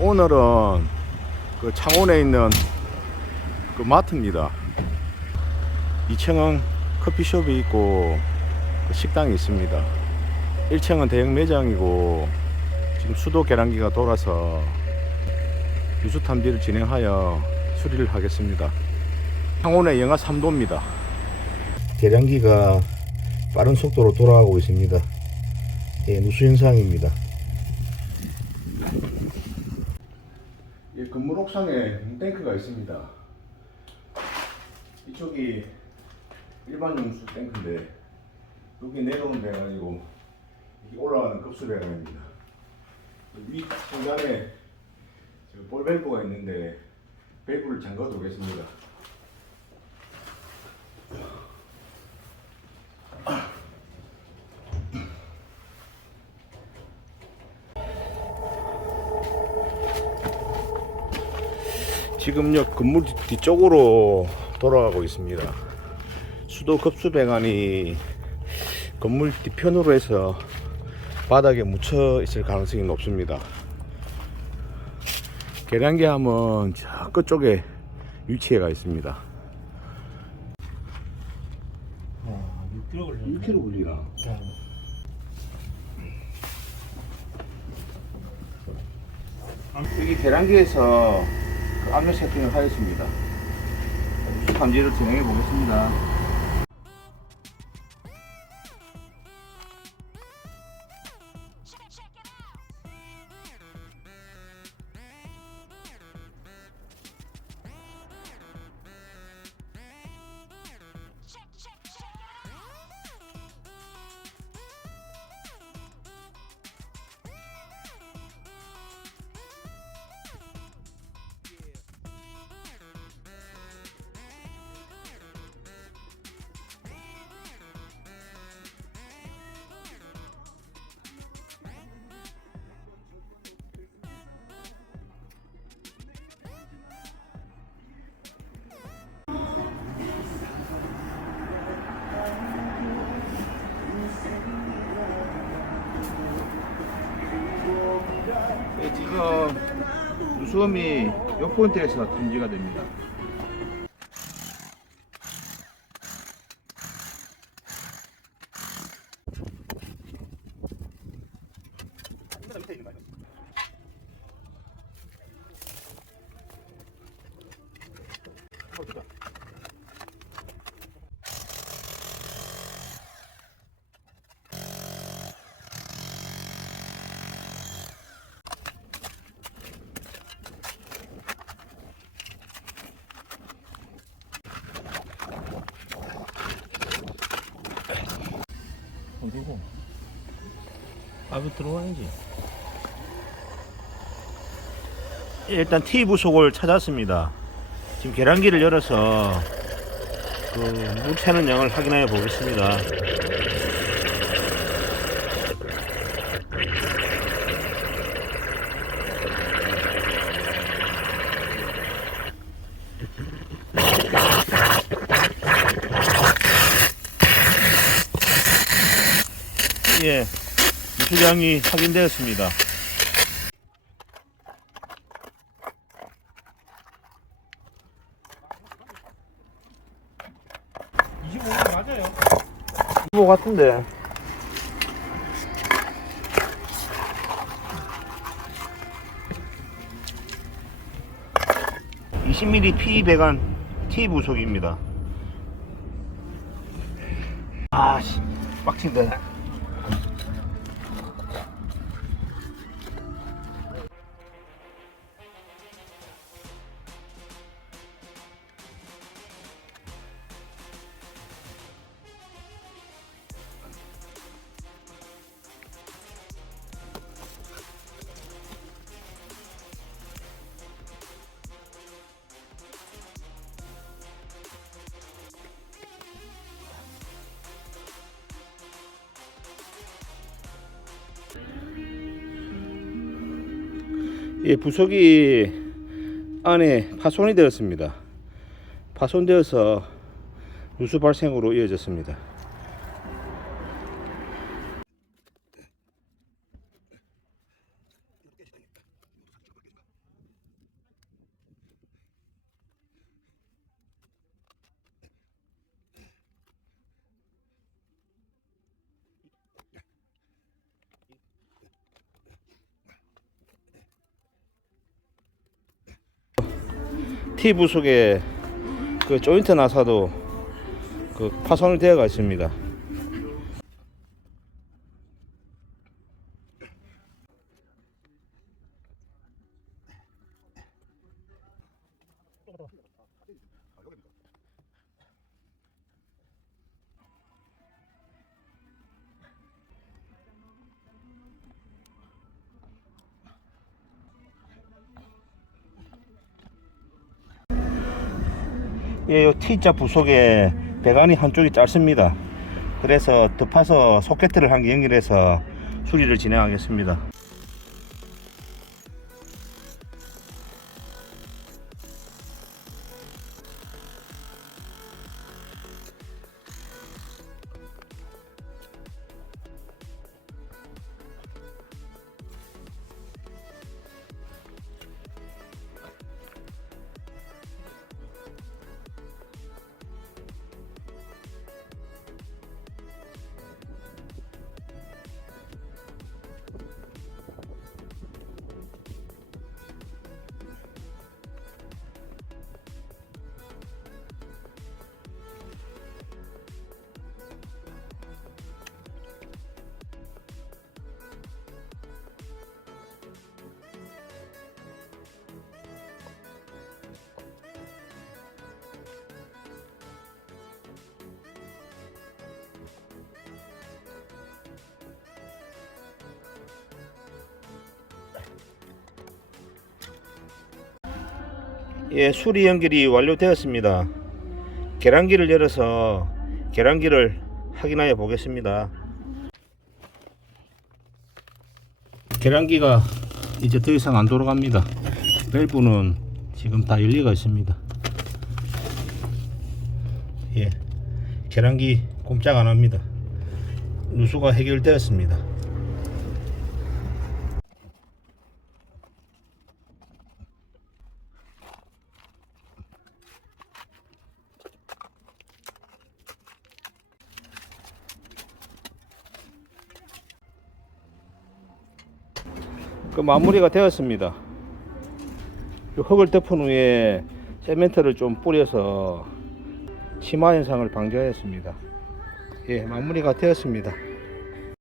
오늘은 그 창원에 있는 그 마트입니다. 2층은 커피숍이 있고 그 식당이 있습니다. 1층은 대형 매장이고 지금 수도 계량기가 돌아서 유수 탐지를 진행하여 수리를 하겠습니다. 창원의 영하 3도입니다. 계량기가 빠른 속도로 돌아가고 있습니다. 예, 누수 현상입니다. 이 건물 옥상에 탱크가 있습니다. 이쪽이 일반 용수 탱크인데 여기 내려오는 배가 아니고 올라가는 급수 배관입니다. 위 중간에 저볼 밸브가 있는데 밸브를 잠가 두겠습니다. 지금요 건물 뒤- 뒤쪽으로 돌아가고 있습니다. 수도 급수 배관이 건물 뒤편으로 해서 바닥에 묻혀 있을 가능성이 높습니다. 계량기 함은 저 끝쪽에 위치해 가 있습니다. 6kg 걸렸네. 1km 걸리나? 여기 계량기에서 그 압력 세팅을 하였습니다. 탐지를 진행해 보겠습니다. 네, 지금 누수음이 요 포인트에서 탐지가 됩니다. 어 디고? 앞에 들어와야지. 일단 T 부속을 찾았습니다. 지금 계량기를 열어서 그물 새는 양을 확인해 보겠습니다. 예, 수량이 확인되었습니다. 맞아요. 뭐 같은데. (20mm) P 배관 T 부속입니다. 아씨 빡친데. 예, 부속이 안에 파손이 되었습니다. 파손되어서 누수 발생으로 이어졌습니다. T 부속에 그 조인트 나사도 그 파손이 되어가 있습니다. 예, 요 T자 부속에 배관이 한쪽이 짧습니다. 그래서 덮어서 소켓을 한 개 연결해서 수리를 진행하겠습니다. 예, 수리 연결이 완료되었습니다. 계량기를 열어서 계량기를 확인하여 보겠습니다. 계량기가 이제 더 이상 안 돌아갑니다. 밸브는 지금 다 열리가 있습니다. 예, 계량기 꼼짝 안 합니다. 누수가 해결되었습니다. 그 마무리가 되었습니다. 이 흙을 덮은 후에 세멘트를 좀 뿌려서 치마 현상을 방지하였습니다. 예, 마무리가 되었습니다.